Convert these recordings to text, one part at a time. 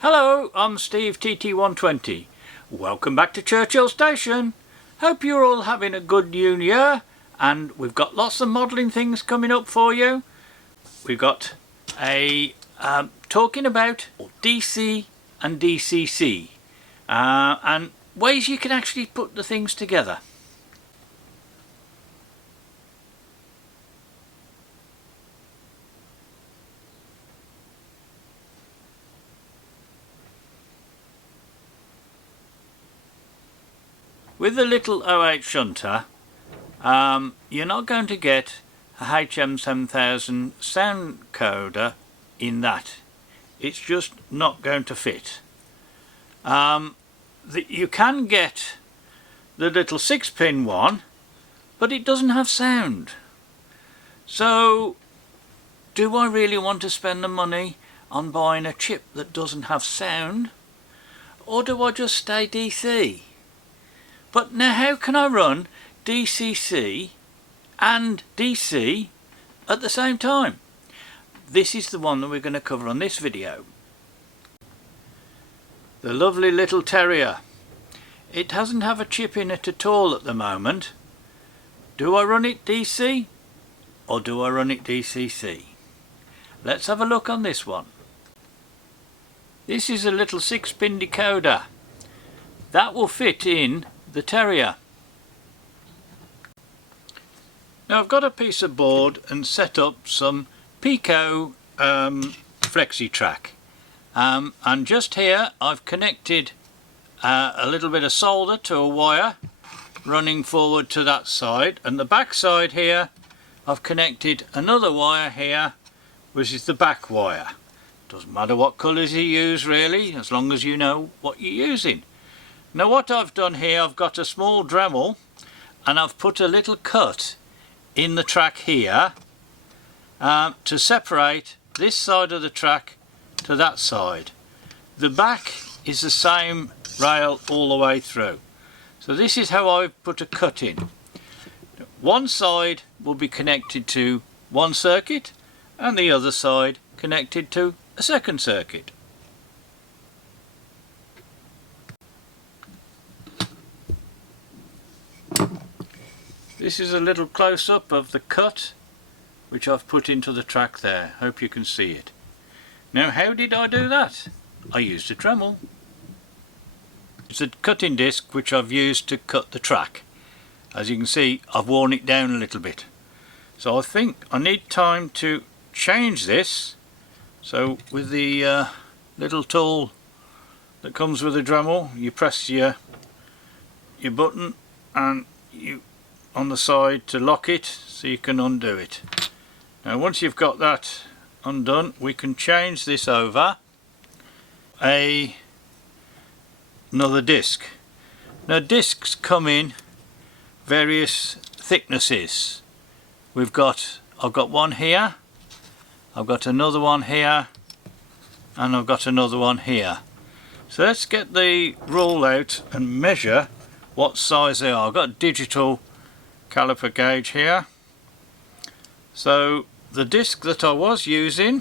Hello, I'm Steve TT120. Welcome back to Churchill Station. Hope you're all having a good new year, and we've got lots of modelling things coming up for you. We've got a talking about DC and DCC and ways you can actually put the things together. With the little 08 shunter, you're not going to get a HM7000 sound coder in that. It's just not going to fit. You can get the little 6-pin one, but it doesn't have sound. So, do I really want to spend the money on buying a chip that doesn't have sound? Or do I just stay DC? But now how can I run DCC and DC at the same time? This is the one that we're going to cover on this video. The lovely little Terrier. It doesn't have a chip in it at all at the moment. Do I run it DC or do I run it DCC? Let's have a look on this one. This is a little 6-pin decoder. That will fit in the Terrier. Now I've got a piece of board and set up some Pico flexi track, and just here I've connected a little bit of solder to a wire running forward to that side, and the back side here I've connected another wire here, which is the back wire. Doesn't matter what colours you use really, as long as you know what you're using. Now what I've done here, I've got a small Dremel and I've put a little cut in the track here to separate this side of the track to that side. The back is the same rail all the way through. So this is how I've put a cut in. One side will be connected to one circuit and the other side connected to a second circuit. This is a little close-up of the cut which I've put into the track there. Hope you can see it. Now how did I do that? I used a Dremel. It's a cutting disc which I've used to cut the track. As you can see, I've worn it down a little bit. So I think I need time to change this. So with the little tool that comes with the Dremel, you press your button and you on the side to lock it so you can undo it. Now once you've got that undone, we can change this over another disc. Now discs come in various thicknesses. I've got one here, I've got another one here, and I've got another one here. So let's get the rule out and measure what size they are. I've got a digital caliper gauge here. So the disc that I was using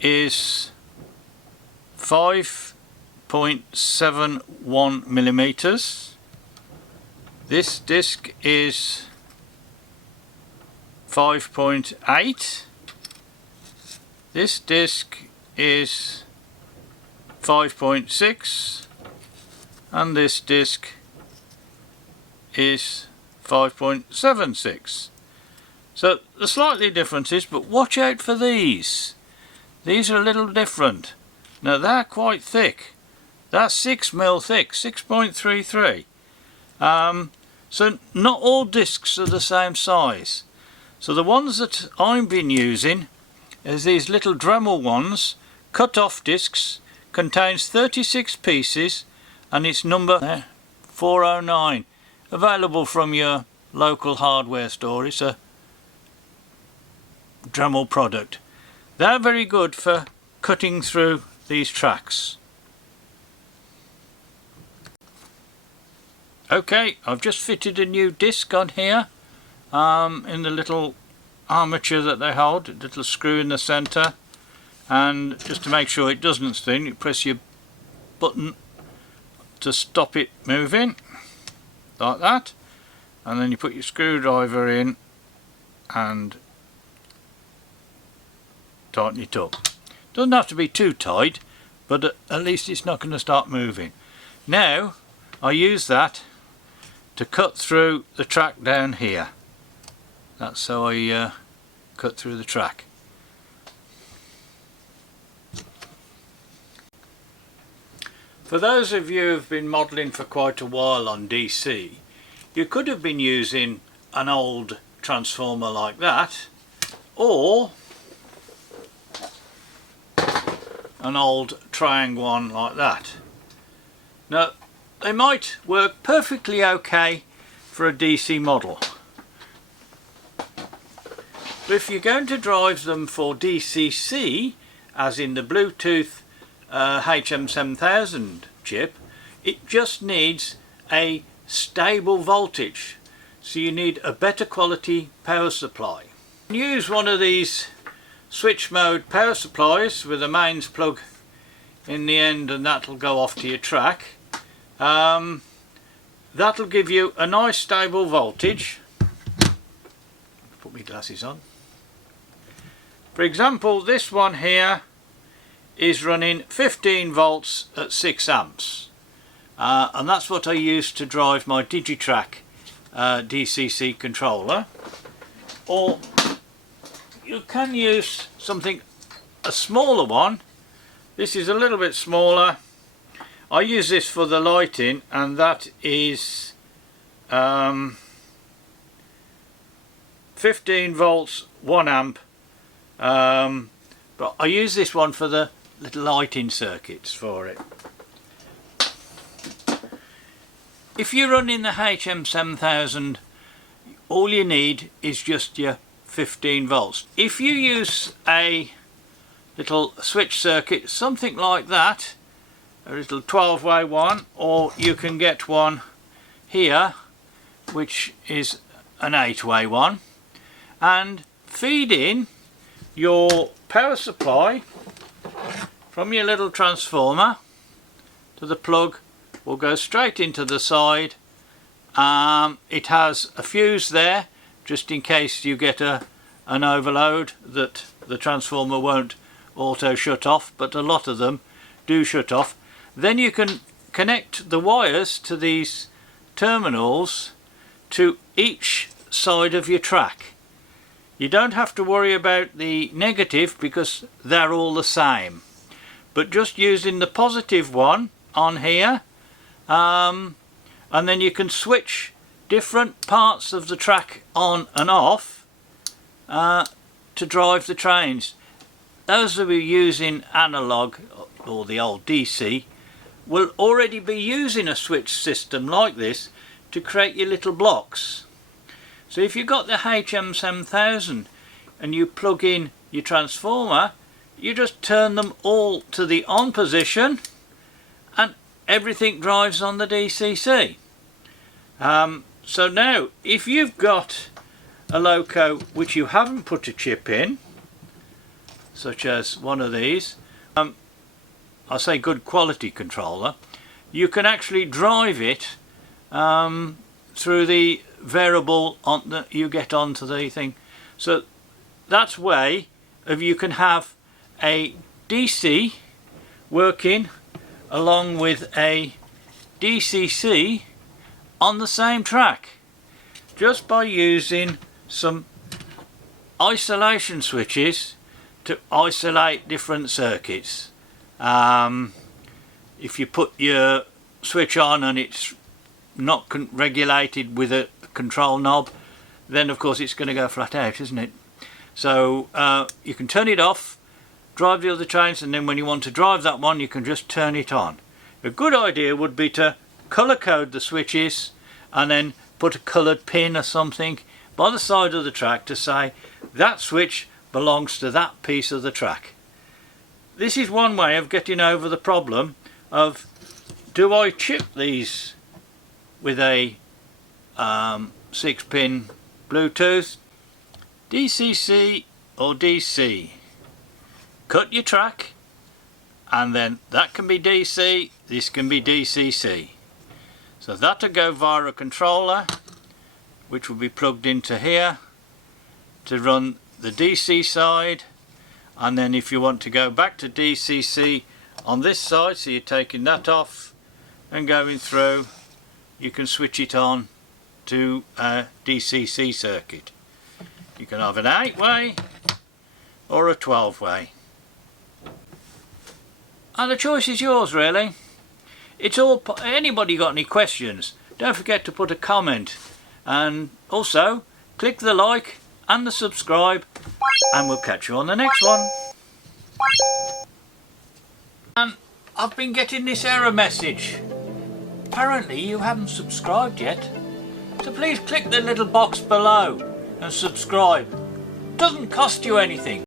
is 5.71 millimeters. This disc is 5.8. This disc is 5.6, and this disc is 5.76. So the slightly differences, but watch out for these. These are a little different. Now they're quite thick. That's 6mm thick, 6.33. So not all discs are the same size. So the ones that I've been using is these little Dremel ones, cut off discs, contains 36 pieces, and it's number 409. Available from your local hardware store. It's a Dremel product. They're very good for cutting through these tracks. Okay, I've just fitted a new disc on here in the little armature that they hold, a little screw in the centre, and just to make sure it doesn't spin, you press your button to stop it moving like that, and then you put your screwdriver in and tighten it up. Doesn't have to be too tight, but at least it's not going to start moving. Now I use that to cut through the track down here. That's how I cut through the track. For those of you who've been modelling for quite a while on DC, you could have been using an old transformer like that, or an old triangle one like that. Now, they might work perfectly okay for a DC model, but if you're going to drive them for DCC, as in the Bluetooth HM7000 chip, it just needs a stable voltage, so you need a better quality power supply. Use one of these switch mode power supplies with a mains plug in the end, and that'll go off to your track. That'll give you a nice stable voltage. Put my glasses on. For example, this one here is running 15 volts at 6 amps, and that's what I use to drive my Digitrack DCC controller. Or you can use something, a smaller one. This is a little bit smaller. I use this for the lighting, and that is 15 volts 1 amp, but I use this one for the little lighting circuits for it. If you're running the HM7000, all you need is just your 15 volts. If you use a little switch circuit, something like that, a little 12-way one, or you can get one here which is an 8-way one, and feed in your power supply from your little transformer to the plug. Will go straight into the side. It has a fuse there just in case you get an overload that the transformer won't auto shut off, but a lot of them do shut off. Then you can connect the wires to these terminals to each side of your track. You don't have to worry about the negative because they're all the same, but just using the positive one on here, and then you can switch different parts of the track on and off to drive the trains. Those who are using analog or the old DC will already be using a switch system like this to create your little blocks. So if you've got the HM7000 and you plug in your transformer, you just turn them all to the on position and everything drives on the DCC. So now if you've got a loco which you haven't put a chip in, such as one of these, I say good quality controller, you can actually drive it through the variable that you get onto the thing. So that's way of you can have a DC working along with a DCC on the same track, just by using some isolation switches to isolate different circuits. If you put your switch on and it's not regulated with a control knob, then of course it's going to go flat out, isn't it? So you can turn it off, drive the other trains, and then when you want to drive that one you can just turn it on. A good idea would be to colour code the switches and then put a coloured pin or something by the side of the track to say that switch belongs to that piece of the track. This is one way of getting over the problem of, do I chip these with a 6-pin Bluetooth, DCC or DC? cut your track, and then that can be DC, this can be DCC. So that'll go via a controller which will be plugged into here to run the DC side, and then if you want to go back to DCC on this side, so you're taking that off and going through, you can switch it on to a DCC circuit. You can have an 8-way or a 12-way. And the choice is yours really. It's all, anybody got any questions, don't forget to put a comment, and also click the like and the subscribe, and we'll catch you on the next one. And I've been getting this error message. Apparently you haven't subscribed yet. So please click the little box below and subscribe. Doesn't cost you anything.